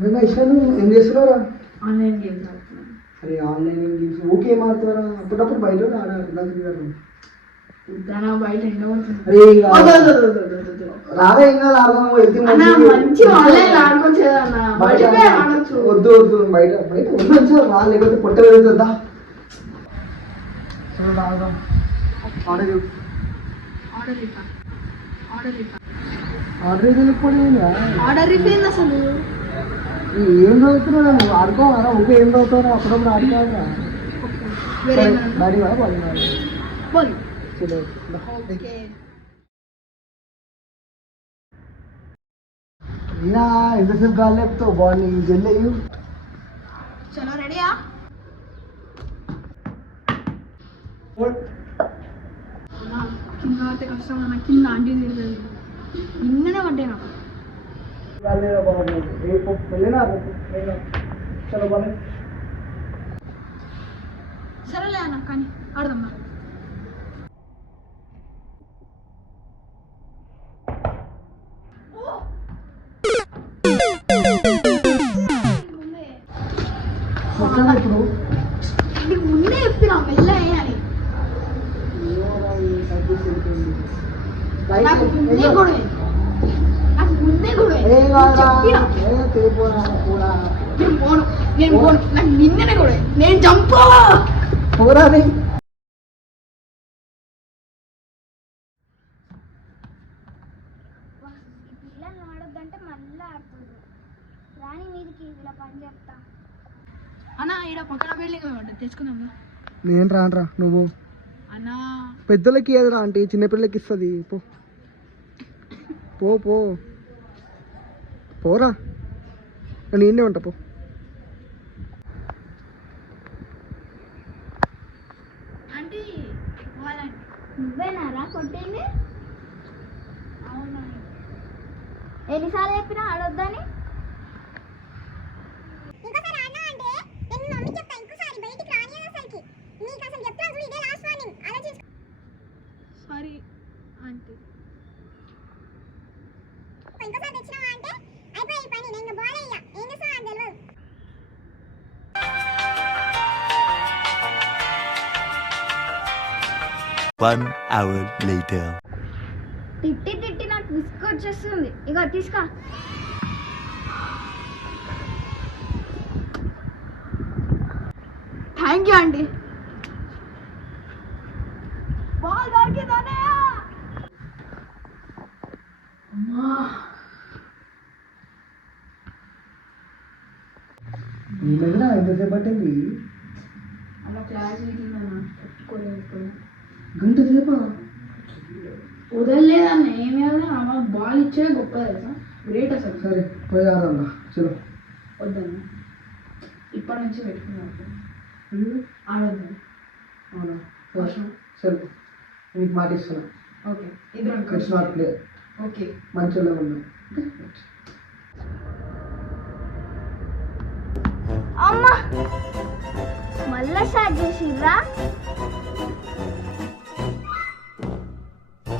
మేము ఇష్టాను ఏం చేస్తున్నారా? ఆన్లైన్ గేమ్స్ ఆడుతున్నాను. అరే ఆన్లైన్ గేమ్స్ ఓకే ఏం ఆడుతున్నారా? అప్పుడప్పుడు బయట ఆడాలి ఉద్దానా బయట ఎండ పడుతుంది. రాదా ఏం కాదు ఆడదాం వెళ్తే మంచి ఆన్లైన్ ఆడుకోవచ్చు కదా అన్న. ఆడొచ్చు. వద్దు వద్దు బయట బయట వద్దు రా లేకపోతే పొట్ట వెళ్తుందా ఆడదాం. ఆర్డర్ ఆర్డర్ అయిపోయింది అసలు. ఏం చదువుతున్నావు నువ్వు? ఆడుకోవాలా ఓకే ఏం చదువుతావు? అప్పుడప్పుడు ఆడుకోవాలా? డాడీ వాడా బాడీ వాడా? ఈయన ఎంతసేపు గాలి లేపుతావు బాడీ జల్లెయ్యు. చలో రెడీయా? కింద పడితే కష్టం అన్న. కింద ఆంటీ తిడుతుంది. నిన్ననే పడ్డాయి నాకు. సరేలే అన్న కానీ ఆడదమ్మా. నీకు ముందే చెప్పినా మెల్లగా అని. నాకు ముందే గొడవ నాకు నిన్ననే గొడవ. నేను చంపో పోరాది. పిల్లల్ని ఆడొద్దంటే మళ్ళీ ఆడుతుంది. రాణి మీదికి ఇలా పని చెప్తా అన్న. ఈడ పక్కన బిల్డింగ్ ఉంటుంది తెచ్చుకుందాం. నేను రానరా నువ్వు అన్నా. పెద్దలకి ఏదరా అంటే చిన్నపిల్లలకి ఇస్తుంది. పో పో పో పోరా. నేను ఈయనే ఉంటా పో. ఆంటీ నువ్వేనారా కొట్టింది? అవునా? ఎన్నిసార్లు చెప్పినా ఆడొద్దని? Sorry aunty. One hour later. తిట్టి తిట్టి నాకు విసుకొచ్చేస్తుంది. ఇక తీసుకో. Thank you aunty. బాల్ దొరికిందనే. అమ్మా ఎంతసేపు పట్టింది? అలా క్లాస్ వీకిందన్నా. పెట్టుకోలేదు గంట సేపా? వదలలేదన్న. ఏమి అమ్మ బాల్ ఇచ్చే గొప్ప తెలుసా. గ్రేట్ అసలు. సరే పోయి ఆడన్నా. చలో వద్దన్న. ఇప్పటి నుంచి పెట్టుకున్నాను ఆడొద్దు. అవునా? సరే నీకు మాట ఇస్తున్నా. ఓకే ఇద్దరం ఇట్స్ నాట్ ప్లే. ఓకే మంచిగా ఉన్నాం. అమ్మా మళ్ళా స్టార్ట్ చేసిర్రా?